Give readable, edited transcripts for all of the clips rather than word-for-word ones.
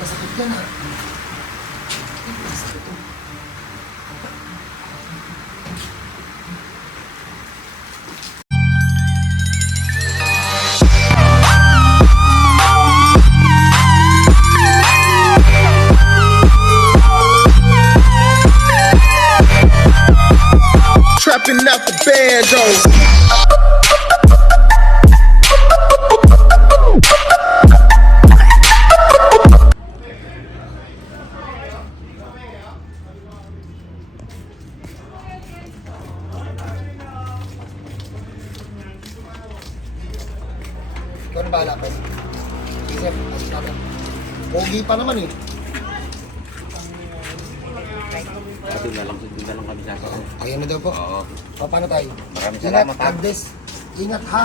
Sakit yan ha. Sakit to. Trapping out the bando. Ikaw na bahala, Pes. Isip, asik natin. Pogi pa naman eh. Doon na lang kami sasakay. Ayan na daw po. Oo. O, paano tayo? Maraming Ingat, salamat, ha? God bless. Ingat ha.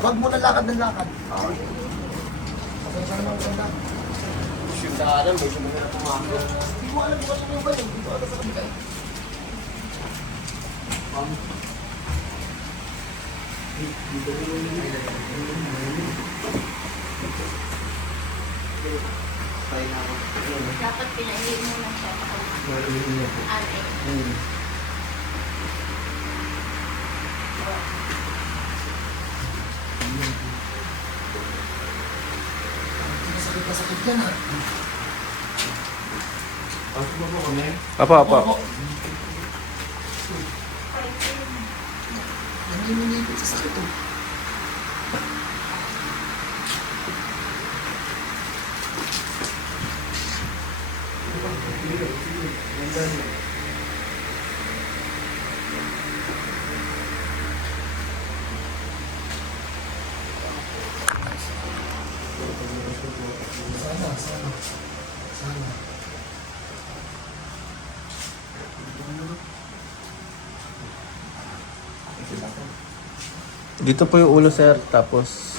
Huwag mo na lakad ng lakad. Pasensya naman, ganda. Yung daanan, may sumunod na pumago. Hindi mo alam kung ano yung ba yun. Dito ata sa kabila. Dapat pinaili mo na siya. Ate. Sakit na sakit yan ha. Apa, apa. Nanginginipit sa sakit oh. Sana. Dito po yung ulo, sir. Tapos,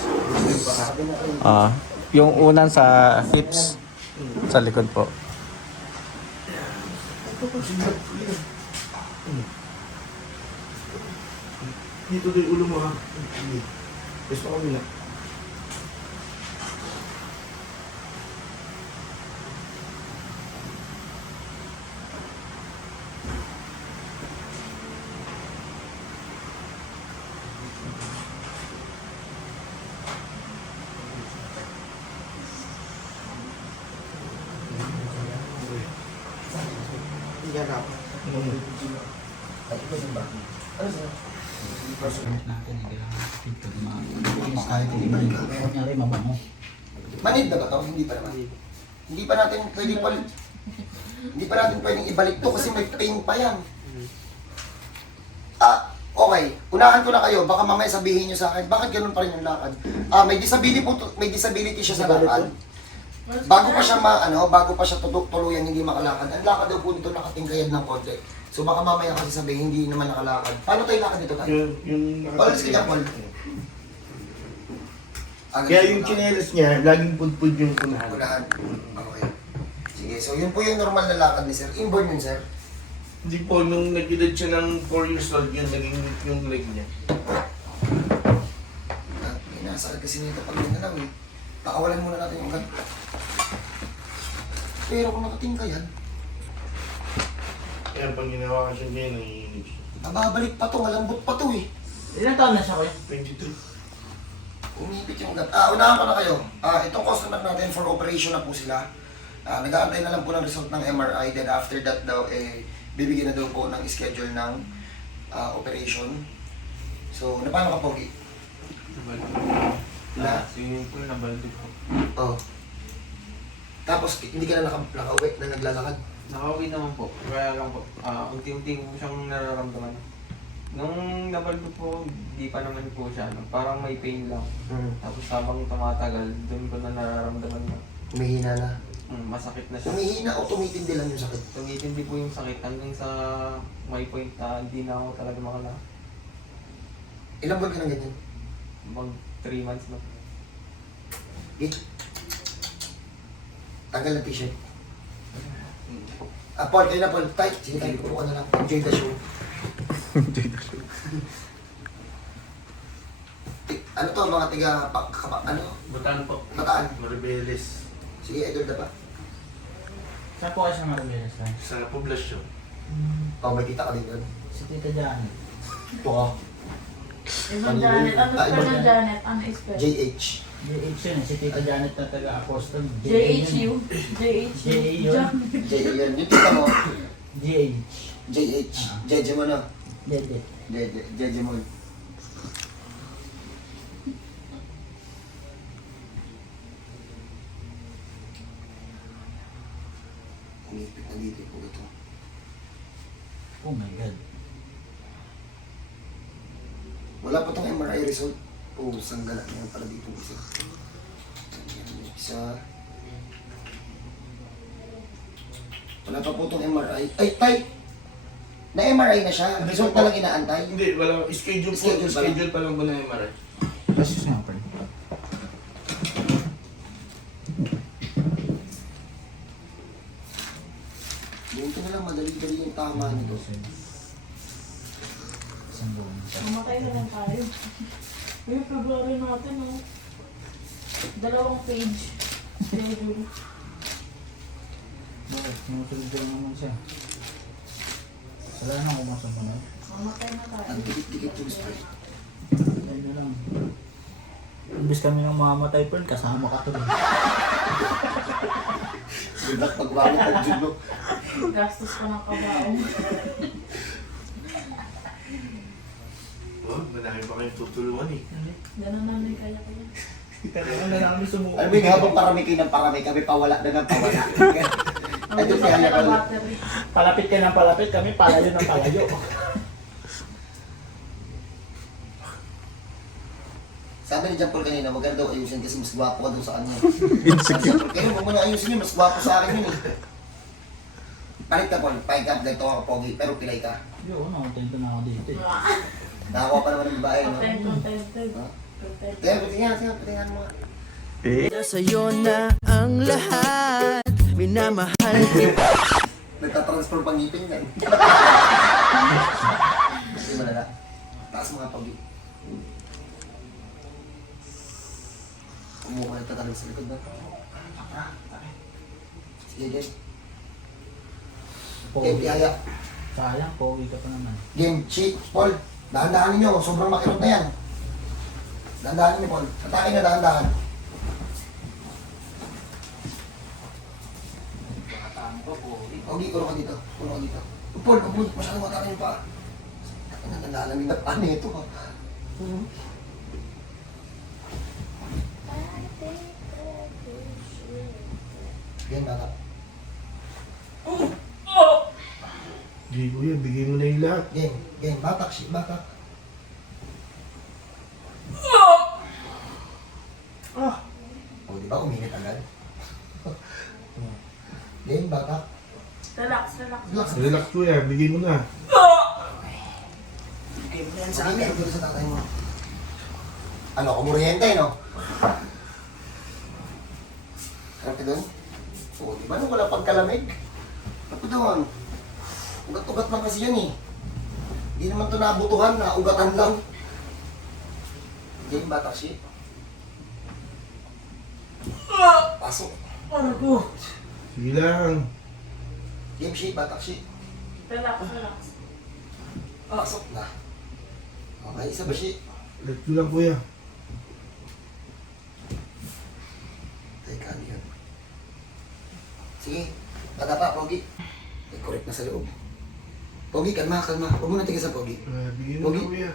yung unan sa hips, sa likod po. Dito din ulo mo ha. Gusto kami na. Yan ako. Ito yung ba? Ano sir? Kahit hindi ba rin manid na ba ito? Hindi pa naman. Hindi pa natin pwedeng hindi pa natin pwedeng ibalik to kasi may pain pa yan. Okay. Unahan ko na kayo. Baka mamaya sabihin nyo sa akin, bakit ganun pa rin yung lakad? May disability siya sa lakad. Bago pa siya bago pa siya tuluyan hindi makalakad. Ang lakad daw po dito nakatingkayad ng konti. So baka mamaya kasi sabihin hindi naman nakalakad. Paano tayo lakad dito tayo? Paul, sige Paul. Kaya yung chinelas niya, laging pudpud yung kunahan. Unahan. Okay. Sige, so yun po yung normal na lakad ni sir. Inborn yun sir. Hindi po, nung nag-edad siya ng 4 years old, yun naging yung leg niya. May nasakit kasi nito pag yun na lang eh. Pakawalan muna natin yung ugat. Pero kung nakatingkayan, Kaya pag ginawa ka siya ngayon, nanginginig siya. nababalik pa to, malambot pa to eh. Ilan taon na siya kuya? 23. Umipit yung ugat. Unahan ko na kayo. Itong customer natin for operation na po sila. Nag-aantay na lang po ng result ng MRI. Then after that daw, bibigyan na daw po ng schedule ng operation. So, paano ka, Pogi? Na? Swimming pool na baldo po. Oh. Tapos, hindi ka na nakauwi na naglalakad. Nakauwi naman po. Kaya lang po, unti-unti ko po siyang nararamdaman. Nung nabaldo po, di pa naman po siya. Parang may pain lang. Tapos habang tumatagal, doon ko na nararamdaman na. Humihina na. Masakit na siya. Humihina o tumitindi lang yung sakit? Tumitindi po yung sakit hanggang sa may point na hindi na ako talaga makala. Ilang buwan ka na ganyan? Mag 3 months na. Tanggal ng t-shirt. Paul, kayo na Paul. Tay, sige tayo, pupo ka na lang. Enjoy the show. Ano to, mga tiga, ano? Bataan po. Bataan. Maribeles. Sige, idol na pa. Saan po kayo sa Maribeles tayo? Sa poblasyon. Makikita ka din doon. Si Tita Janet. Ito ka. Ibang Janet. Ano Ah, pa ibang ng Janet? Ano spell? JH. JH yun eh. Si Tita Janet na taga-Apostol. JHU. JHU. JA yun. Janet. JH yun. Yung tita mo, JH. JH. JJ mo na. Dede. JJ mo. Umipit na dito po ito. Oh my God. Wala pa tong MRI result. Oh, sanggala na yan para dito isa. Yan, isa. Wala pa po tong MRI. Ay, tay! Na-MRI na siya. Result na lang inaantay. Hindi, wala. Schedule po. Schedule pa lang. Schedule pa lang po na MRI. Kasi nga pa. Dito na lang, madali-dali yung tama nito. Isang buwan. Mamatay na lang tayo. Ay, February natin, oh. 2 page. Schedule. Bakit? Sinusunod ko lang naman siya. Wala na kung masunod. Mamatay na tayo. Ang dikit-dikit yung spray. Yan na lang. Imbis kami ng mamamatay Pearl, kasama ka to. Sudak pagbago pag dyan, no? Gastos ko ng kabaong. Oh, malaki pa kayong tutulungan eh. Ganun namin kaya-kaya. Kailangan na namin sumuko. Alam mo yung habang parami kayo ng parami, kami pawala na ng pawala. Ang Ito gusto kaya ko pala. na battery. Palapit ka ng palapit, kami palayo ng palayo. Sabi ni John Paul kanina, wag ka na daw ayusin kasi mas gwapo ka doon sa kanya. Insecure. Kaya huwag mo na ayusin yun, mas gwapo sa akin yun eh. Palit ka Paul, paig ka, ganito ka pogi, pero pilay ka. Yo, nakatento na ako dito eh. Nakakuha pa naman ng babae, no? Contented. Ha? Contented. Kaya, patingan mo. Sa'yo na ang lahat, minamahal kita. Nagtatransfer pang ngipin yan. Hindi mo na. Taas mga pogi. Umuha na tatalag sa likod na. Sige, game. Game, Pogi. tihaya. Sayang, pogi ka pa naman. Game, cheat, Paul. Dahan-dahanin nyo, sobrang makirot na yan. Dahan-dahanin nyo, Paul. Atake na dahan-dahan. Pogi, ulo ka dito. Ulo ka dito. Paul, masyadong matake nyo pa. Nalalamig na paano ito, ha? Game, bata. Hindi kuya, bigay mo na yung lahat. Game, game. Batak, shit, batak. O, di ba uminit agad? Game, batak. Relax, relax. Relax. Relax kuya, bigay mo na. Game na yan sa akin. Dito sa tatay mo. Ano, kumuryente, no? Harap ka doon? O, di ba nung wala pagkalamig? Ako doon. Ugat-ugat lang kasi yan eh. Hindi naman ito nabutuhan, naugatan lang. Game, batak, shit. Pasok. Sige lang. Game, shit, batak, shit. Relax, relax. Pasok na. Okay, isa ba, shit? Let ko lang kuya. Teka, ano yun? Sige, bata pa, Pogi. May correct na sa loob. Pogi, kalma, kalma. Huwag mo na tigasan, Pogi. Bigay mo na Pogi. kuya.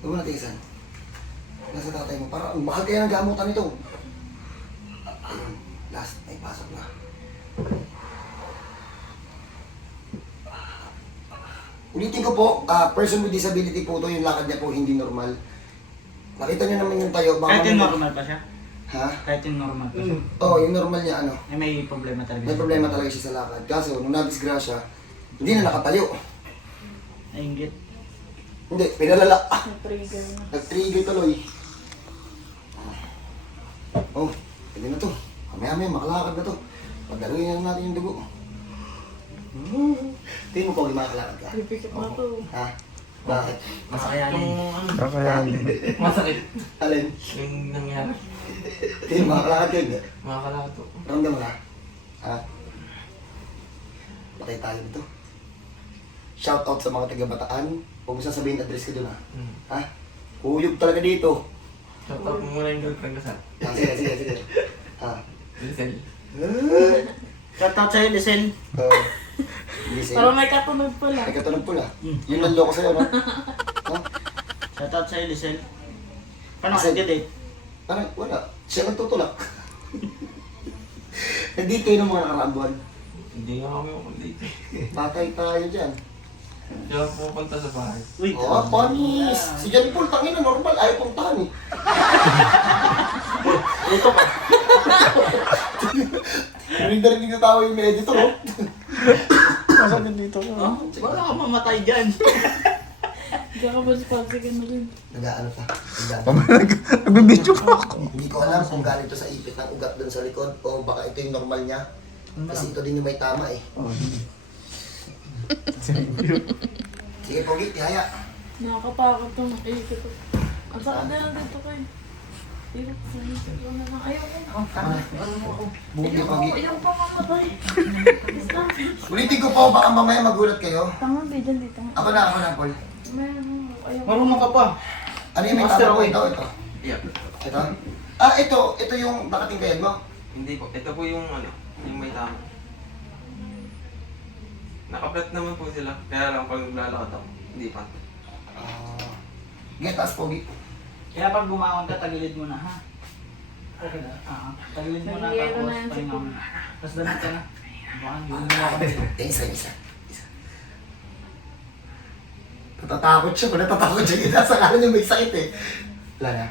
Huwag mo na tigasan. Nasa tatay mo. Para, mahal kaya ng gamutan nito. Ayun, last. Ay, pasok na. Ulitin ko po, person with disability po to, yung lakad niya po hindi normal. Nakita niyo naman yung tayo. Kahit yung normal pa siya? Ha? Kahit yung normal pa siya? Oo, yung normal niya ano. Ay, may problema talaga. May problema talaga siya sa lakad. Kaso, nung nadisgrasya, hindi na nakatayo. Nainggit. Hindi, pinalala. Trigger na. Nag-trigger tuloy. Oh, pwede na to. Mamaya-maya, makalakad na to. Pagdaluin na natin yung dugo. Tingin mo, Pogi, makakalakad ka? Pipikit na to. Ha? Bakit? Yung ano, Kakayanin. masakit. Alin? Yung nangyari. Tingin mo, makakalakad ka hindi? Makakalakad po. Ramdam mo na? Ha? Bakit tayo dito? Shout out sa mga taga-Bataan. Huwag mo sasabihin address ka doon ha. Ha? Huyog talaga dito. Shout out mo muna yung girlfriend ko sa Ah, sige. Ha? Lisel. Shoutout sa'yo, Lisel. Gising. Parang may katunog pala. Ay, katunog pula. Yun ang loko sa'yo, no? Ha? Shoutout sa'yo, Lisel. Paano Lisel. ka date? Parang wala. Siya nagtutulak. Nandito yun ang mga nakaraang buwan. Hindi nga kami makulit. Patay tayo dyan. Diyan ako pupunta sa bahay. Uy, Oo, panis. Si Johnny Paul, tangin na normal. Ayaw puntahan eh. luto ka. Ring na rin nagtatawa yung editor, oh. Masakit dito ko. Oh, baka ka mamatay dyan. Diyan ka ba sponsor ka na rin? Nag-ano pa. Nagbibidyo pa ako. Hindi ko alam kung galing to sa ipit ng ugat doon sa likod o baka ito yung normal niya. Kasi ito din yung may tama eh. Sige, Pogi, tihaya. Nakakatakot tong ikot. Ang sakit na lang dito kayo. Ikot sa ikot ko na lang. Ayaw ko. Bugi, Pogi. Ayaw pa mamatay. Stop. Ulitin ko po, baka mamaya magulat kayo. Tama ba dyan dito? Ako na, Paul. Ayaw. Marunong ka pa. Ano yung may Master tama ko? Pogi. Ito. Yeah. Ito? Ah, ito yung nakating kayad mo. Hindi po. Ito po yung ano, yung may tama. Nakaplat naman po sila. Kaya lang pag naglalakad ako, hindi pa. Ah, get us, Pogi. Kaya pag gumawan ka, tagilid mo na, ha? Okay na. Tagilid mo na, Nag-iero tapos na yan si pahinga mo. Pum. Tapos damit ka na. Baka hindi mo ako dito. Isa. Natatakot siya. Natatakot siya. Nasa kanan niya may sakit eh. Wala na.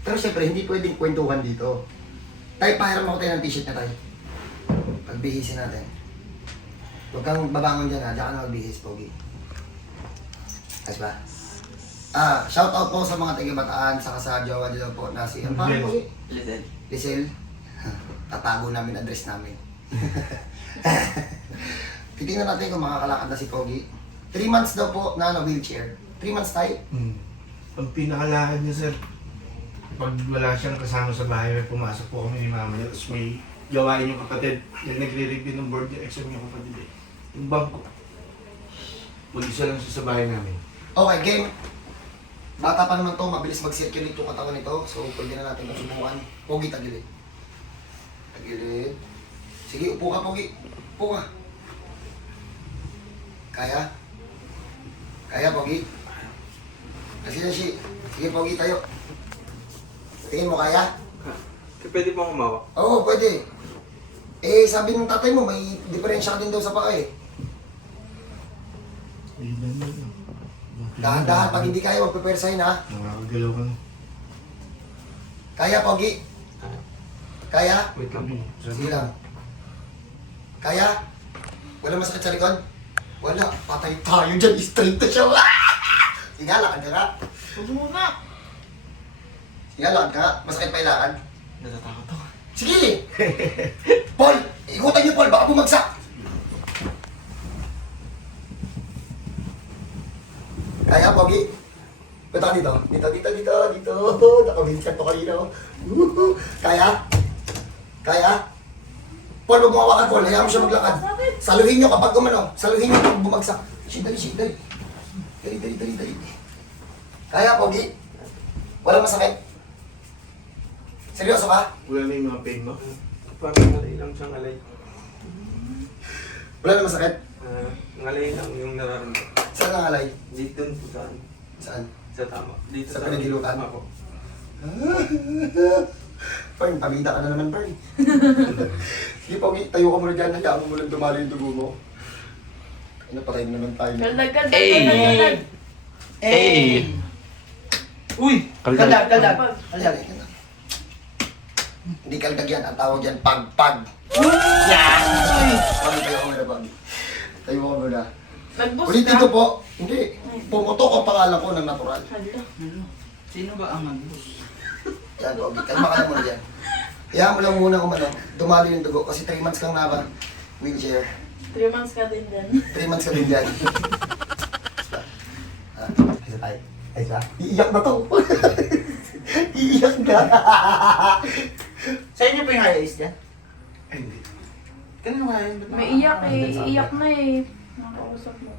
Pero syempre, hindi pwedeng kwentuhan dito. Tayo, pahiram ako tayo ng t-shirt na tayo. Pagbihisin natin. Huwag kang babangon dyan ha. Diyan ka na magbihis, Pogi. Ayos ba? Shout out po sa mga taga-Bataan, saka sa jowa dito po na si... Ano pa, Pogi? Lisel. Lisel, tatago namin address namin. Titingnan natin kung makakalakad na si Pogi. 3 months daw po na wheelchair. 3 months tayo. Ang pinakalakad niya, sir, pag wala siyang kasama sa bahay, may pumasok po kami ni Mama. Tapos may gawain yung kapatid. Yung nagre-review ng board yung exam yung kapatid eh. Yung bangko. Mag-isa lang siya sa bahay namin. Okay, game. Bata pa naman to, mabilis mag-circulate yung katawan nito. So, pwede na natin itong subukan. Pogi, tagilid. Tagilid. Sige, upo ka, Pogi. Upo ka. Kaya? Kaya, Pogi? Kasi. Sige, Pogi, tayo. Tingin mo, kaya? Pwede po akong humawak. Oo, pwede. Eh, sabi ng tatay mo, may diferensya ka din daw sa paa eh. Dahan-dahan, pag hindi kaya, magpe-persahin ha. Nakakagalaw ka na. Kaya, Pogi? Kaya? Wait lang po. Sige lang. Kaya? Wala masakit sa likod? Wala. Patay tayo dyan. Straight na siya. Sige, lakad ka nga. Huwag muna. Sige, lakad ka nga. Masakit pa ilakad? Natatakot ako. Sige! Paul! Ikutan niyo, Paul. Baka bumagsak. Kaya, Pogi? Punta ka dito. Dito. Nakabinsan to kanina. Oh. Woohoo! Kaya? Kaya? Paul, huwag mo hawakan, Paul. Hayaan mo siya maglakad. Saluhin niyo kapag gumano. Saluhin niyo kapag bumagsak. Dali. Dali. Kaya, Pogi? Wala masakit? Seryoso ka? Wala na yung mga pain mo. Parang ngalay lang siya ngalay. Wala na masakit? Ngalay lang yung nararamdaman. Saan ang alay? Dito po saan? Saan? Sa tama. Dito Sa pinagilutan? Ako. Fern, pamita ka na naman, Fern. Sige, Pogi, tayo ka muna dyan. Hayaan mo muna dumali yung dugo mo. Ano, patay na naman tayo. Kaldag. Hey! Uy! Kaldag. Kaldag. Hindi kaldag yan. Ang tawag yan, pag. Yan! Pogi, tayo ka muna, Pogi. Tayo ka muna. Nagbus Ulitin ka? ko po. Hindi. Pumutok ang pangalan ko ng natural. Hala. Sino ba ang mag-bus? Yan, Pogi. Kalma ka na muna dyan. Kaya mo lang muna kung ano, dumalo yung dugo kasi 3 months kang naka wheelchair. 3 months ka din dyan. 3 months ka din dyan. Isa tayo. Ay, isa. Iiyak na to. Iiyak na. Sa inyo po yung high dyan? Ay, hindi. Kanino kaya yun? May iyak eh. Iyak na eh. Nakausap mo.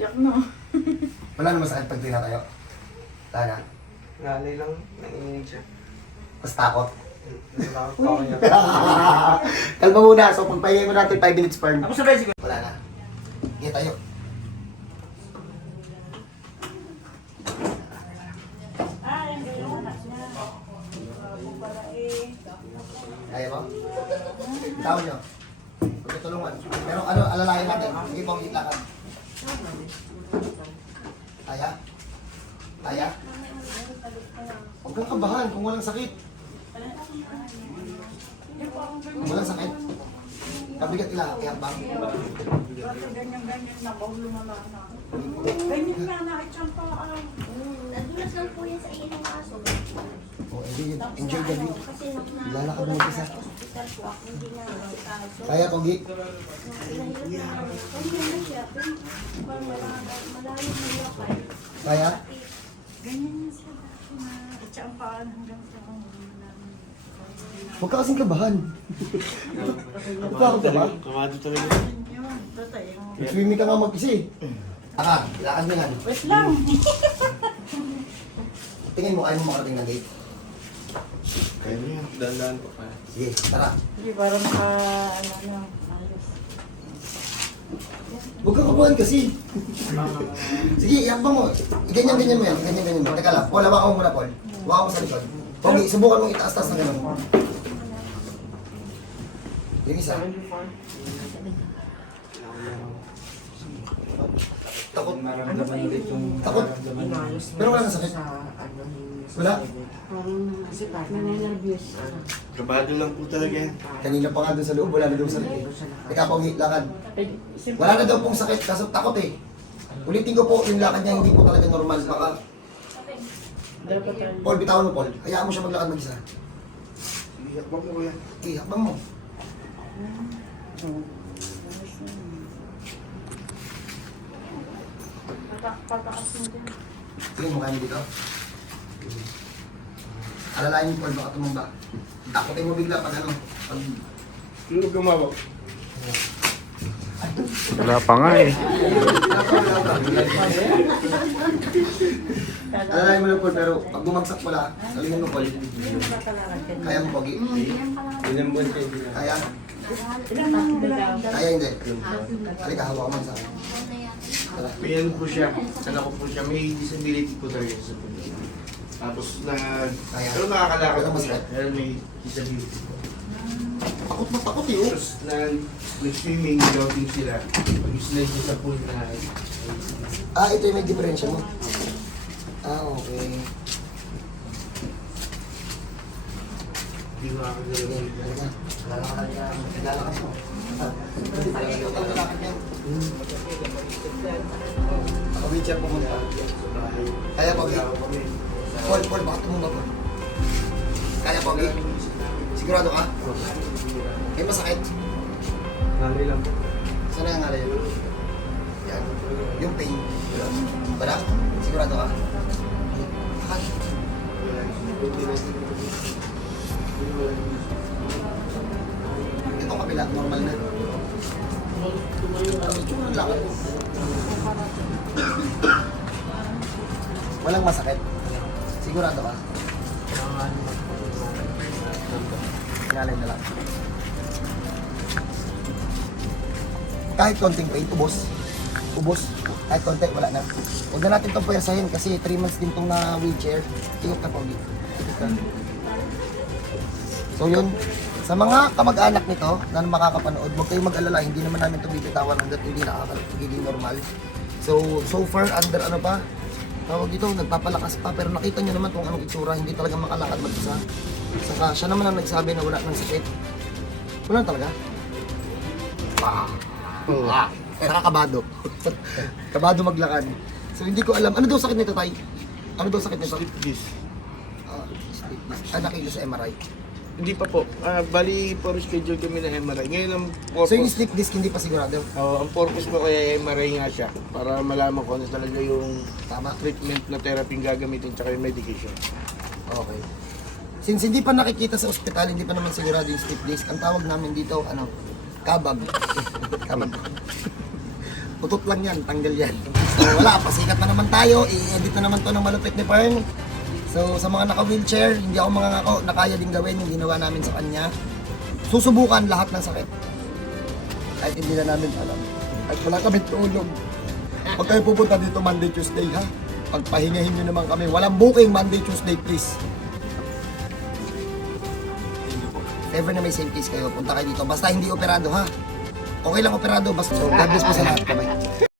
Iyak na. Wala naman sakit pag tayo. Wala na. Nalay lang, nanginig siya. Mas takot. Natatakot pa ako niya. Kalma muna. So, pagpahinga mo natin 5 minutes per. Ako sabay siguro. Wala na. Hinga tayo. Ay, hindi yung anak niya. Kaya mo? Tawag nyo. Pagkatulungan. Pero ano, alalayan natin. Sige po, itlakad. Kaya? Kaya? Huwag kang kabahan kung walang sakit. Kung walang sakit. Pabigat ila, kaya bang? Ganyan-ganyan na. Paulo na lang na. Nadulas lang po yan sa iyo ng aso. Oh, hindi yun. Enjoy the view. Kasi nung Lalakad mo mag-isa. hospital po ako, hindi na aso. Kaya, Pogi. Nahirap na siya. Parang malayo na lakay. Kaya? Ganyan yan siya dati na. At siya ang paan hanggang sa namin. Huwag ka kasing kabahan. Takot ka ba? Kamado talaga. Yun, tatay. Swimming ka nga mag-isa eh. Taka, ilakad mo yan. Wait lang. Tingin mo, ayaw mo makarating ng gate. Kaya niyo yan. Dandaan po kaya. Sige, tara. Hindi, parang ano na. Ayos. Huwag kang kabuhan kasi. Sige, iakbang mo. Ganyan-ganyan mo yan. Ganyan-ganyan mo. Teka lang. Paul, hawakan mo muna, Paul. Hawakan mo sa likod. Pogi, subukan mong itaas-taas na gano'n. Yung isa. Takot. Takot. Pero wala na sakit. Wala. Kabado lang po talaga yan. Kanina pa nga doon sa loob, wala na doon sa likod. Teka, Pogi, lakad. Wala na daw pong sakit, kaso takot eh. Ulitin ko po, yung lakad niya hindi po talaga normal. Baka, Dapat tayo. Paul, bitawan mo, Paul. Hayaan mo siya maglakad mag-isa. Sige, hakbang mo kuya. Okay, hakbang mo. Patakas mo din. Tingin mo kaya dito. Alalayan yung Paul, baka tumamba. Takotin mo bigla pag ano. Pag... Tulog gumawa. Wala pa nga eh. Alalayan mo lang, Paul, pero pag bumagsak pala, sabihin mo, Paul. Kaya mo, Pogi. Ilang buwan kayo din. Kaya? Kaya hindi. Halika, hawa ka man sa akin. Tara. May ano po siya. Ano ko po siya. May disability po talaga sa po. Tapos na... Pero nakakalakad Pero po mas siya. Pero may disability po. Takot na takot eh, oh. Tapos na nag-swimming, jogging sila. Pag-slide niya sa pool na... Ah, ito yung may diferensya mo. Ah, okay. Hindi makakagalaw. Halika. Lalakad mo. Ito talaga lakad niya. Naka-wheelchair pumunta. Kaya, Pogi. Paul, Paul, baka tumumba po. Kaya, Pogi. Sigurado ka? May masakit? Nalay lang po. Saan ang ngalay yun? Yan. Yung pain. Wala? Sigurado ka? Bakit? Itong kabila, normal na. Ang itsura ng lakad. Walang masakit. Sigurado ka? Ngalay na lang. Kahit konting pain, ubos. Ubos. Kahit konti, wala na. Huwag na natin itong pwersahin kasi 3 months din itong na wheelchair. Tingok na, Pogi. Tingok ka. So yun, sa mga kamag-anak nito na makakapanood, huwag kayong mag-alala, hindi naman namin ito bibitawan hanggat hindi nakakagiging normal. So far, under ano pa, tawag ito, nagpapalakas pa, pero nakita nyo naman kung anong itsura, hindi talaga makalakad mag-isa. Saka siya naman ang nagsabi na wala ng sakit. Wala talaga. Nakakabado. Kabado maglakad. So hindi ko alam, ano daw sakit nito, Tay? Ano daw sakit nito? Slip disc. Nakita sa MRI. Hindi pa po. Bali, for schedule kami ng MRI. Ngayon ang So yung purpose, sleep disc hindi pa sigurado. ang purpose ko kaya MRI nga siya para malaman ko ano talaga yung Tama. treatment na therapy yung gagamitin tsaka yung medication. Okay. Since hindi pa nakikita sa ospital, hindi pa naman sigurado yung sleep disc, ang tawag namin dito, kabag. Kabag. Putot lang yan, tanggal yan. So wala, pasikat na naman tayo, i-edit na naman to ng malupit ni Fern. So sa mga naka-wheelchair, hindi ako mangangako na kaya din gawin yung ginawa namin sa kanya. Susubukan lahat ng sakit. Kahit hindi na namin alam. Kahit wala kami tulog. Huwag kayo pupunta dito Monday, Tuesday ha. Pagpahingahin nyo naman kami. Walang booking Monday, Tuesday please. If ever na may same case kayo, punta kayo dito. Basta hindi operado ha. Okay lang operado, basta God bless po sa lahat. Bye-bye.